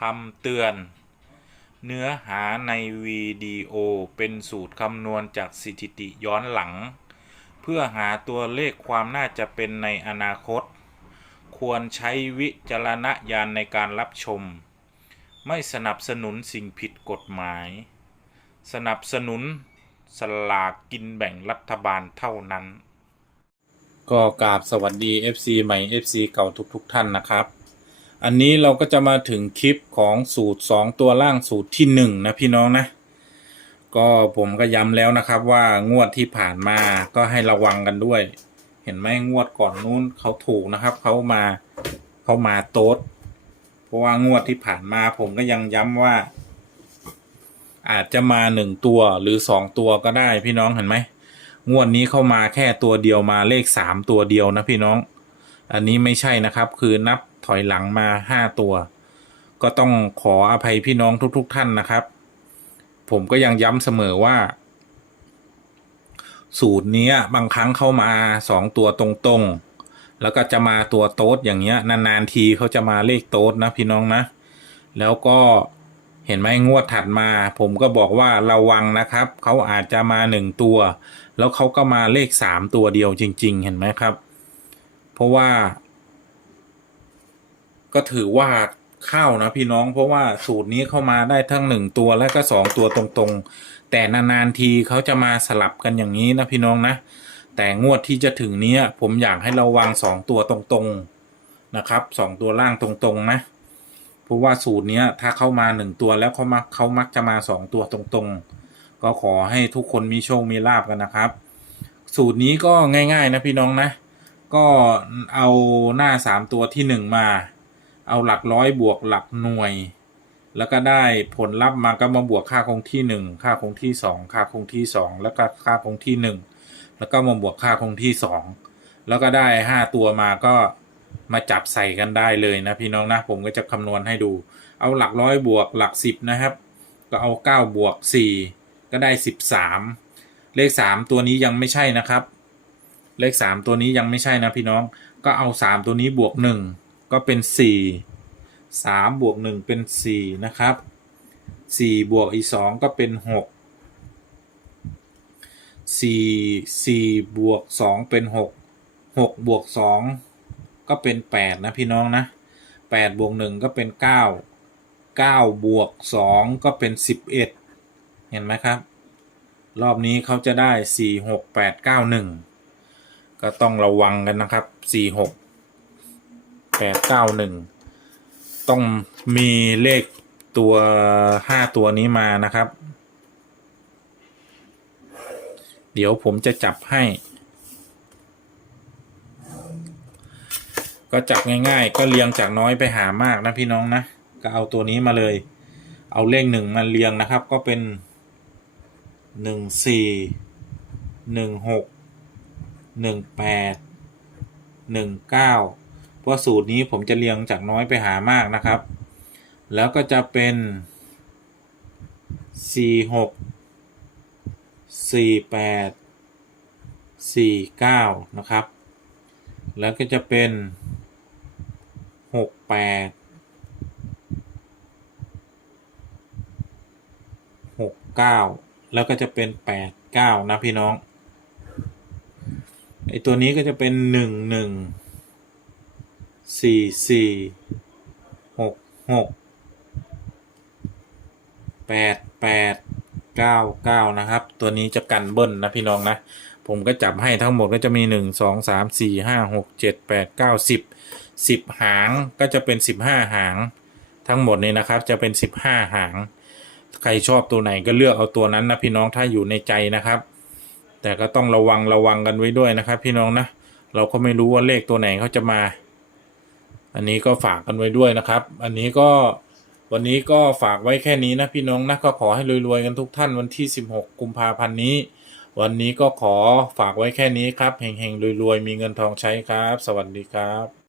คำเตือน เนื้อหาในวิดีโอเป็นสูตรคำนวณจากสถิติย้อนหลัง เพื่อหาตัวเลขความน่าจะเป็นในอนาคต ควรใช้วิจารณญาณในการรับชม ไม่สนับสนุนสิ่งผิดกฎหมาย สนับสนุนสลากกินแบ่งรัฐบาลเท่านั้น ก็กราบสวัสดี FC ใหม่ FC เก่าทุกๆทท่านนะครับ อันนี้เราก็จะมาถึงคลิปของสูตร 2 ตัวล่างสูตรที่ 1 นะพี่น้องนะ ก็ผมก็ย้ำแล้วนะครับว่างวดที่ผ่านมาก็ให้ระวังกันด้วย เห็นไหมงวดก่อนนู้นเขาถูกนะครับเขามาเขามาโต๊ดเพราะว่างวดที่ผ่านมาผมก็ยังย้ำว่า อาจจะมาหนึ่งตัวหรือสองตัวก็ได้พี่น้องเห็นไหมงวดนี้เข้ามาแค่ตัวเดียวมาเลขสามตัวเดียวนะพี่น้อง อันนี้ไม่ใช่นะครับคือนับ ถอยหลังมาห้าตัว ก็ต้องขออภัยพี่น้องทุกๆท่านนะครับ ผมก็ยังย้ำเสมอว่า สูตรนี้บางครั้งเข้ามาสองตัวตรงๆ แล้วก็จะมาตัวโต๊ดอย่างเงี้ย นาน ๆ ทีเขาจะมาเลขโต๊ดนะพี่น้องนะ แล้วก็เห็นไหมงวดถัดมา ผมก็บอกว่าระวังนะครับ เขาอาจจะมาหนึ่งตัว แล้วเขาก็มาเลขสามตัวเดียวจริง ๆ เห็นไหมครับ เพราะว่า ก็ถือว่าเข้านะพี่น้องเพราะว่าสูตรนี้เข้ามาได้ทั้งหนึ่งตัวและก็สองตัวตรงๆ แต่นานๆทีเขาจะมาสลับกันอย่างนี้นะพี่น้องนะ แต่งวดที่จะถึงนี้ผมอยากให้เราวางสองตัวตรงๆนะครับสองตัวล่างตรงๆนะเพราะว่าสูตรนี้ถ้าเข้ามาหนึ่งตัวแล้วเขามักเขามักจะมาสองตัวตรงๆ ก็ขอให้ทุกคนมีโชคมีลาบกันนะครับ สูตรนี้ก็ง่าย ๆ นะพี่น้องนะ ก็เอาหน้าสามตัวที่หนึ่งมา เอาหลักร้อยบวกหลักหน่วย แล้วก็ได้ผลลัพธ์มาก็มาบวกค่าคงที่หนึ่งค่าคงที่สองค่าคงที่สองแล้วก็ค่าคงที่หนึ่งแล้วก็มาบวกค่าคงที่สองแล้วก็ได้ห้าตัวมาก็มาจับใส่กันได้เลยนะพี่น้องนะผมก็จะคำนวณให้ดู เอาหลักร้อยบวกหลักสิบนะครับ ก็เอาเก้าบวกสี่ก็ได้สิบสามเลขสามตัวนี้ยังไม่ใช่นะครับ เลขสามตัวนี้ยังไม่ใช่นะพี่น้องก็เอาสามตัวนี้บวกหนึ่ง ก็เป็นสี่สามบวกหนึ่งเป็นสี่นะครับสี่บวกอีกสองก็เป็นหกสี่สี่บวกสองเป็นหกหกบวกสองก็เป็นแปดนะ พี่น้อง นะแปดบวกหนึ่งก็เป็นเก้าเก้าบวกสองก็เป็นสิบเอ็ดเห็นไหมครับ รอบนี้เขาจะได้สี่หกแปดเก้าหนึ่งก็ต้องระวังกันนะครับสี่หก แปดเก้าหนึ่งต้องมีเลขตัวห้าตัวนี้มานะครับ เดี๋ยวผมจะจับให้ ก็จับง่ายๆ ก็เรียงจากน้อยไปหามากนะพี่น้องนะ ก็เอาตัวนี้มาเลย เอาเลขหนึ่งมาเรียงนะครับ ก็เป็นหนึ่งสี่หนึ่งหกหนึ่งแปดหนึ่งเก้า เพราะสูตรนี้ผมจะเรียงจากน้อยไปหามากนะครับ แล้วก็จะเป็นสี่หกสี่แปดสี่เก้านะครับ แล้วก็จะเป็นหกแปดหกเก้าแล้วก็จะเป็นแปดเก้านะพี่น้อง ไอตัวนี้ก็จะเป็นหนึ่งหนึ่ง สี่สี่หกหกแปดแปดเก้าเก้านะครับ ตัวนี้จะกันเบิ้ลนะพี่น้องนะ ผมก็จับให้ทั้งหมดก็จะมีหนึ่งสองสามสี่ห้าหกเจ็ดแปดเก้าสิบสิบหางก็จะเป็นสิบห้าหาง ทั้งหมดนี้นะครับจะเป็นสิบห้าหาง ใครชอบตัวไหนก็เลือกเอาตัวนั้นนะพี่น้องถ้าอยู่ในใจนะครับ แต่ก็ต้องระวังระวังกันไว้ด้วยนะครับ พี่น้องนะเราก็ไม่รู้ว่าเลขตัวไหนเขาจะมา อันนี้ก็ฝากกันไว้ด้วยนะครับ อันนี้ก็วันนี้ก็ฝากไว้แค่นี้นะพี่น้องนะก็ขอให้รวยๆกันทุกท่านวันที่ 16 กุมภาพันธ์นี้ วันนี้ก็ขอฝากไว้แค่นี้ครับเฮงๆรวยๆ มีเงินทองใช้ครับ สวัสดีครับ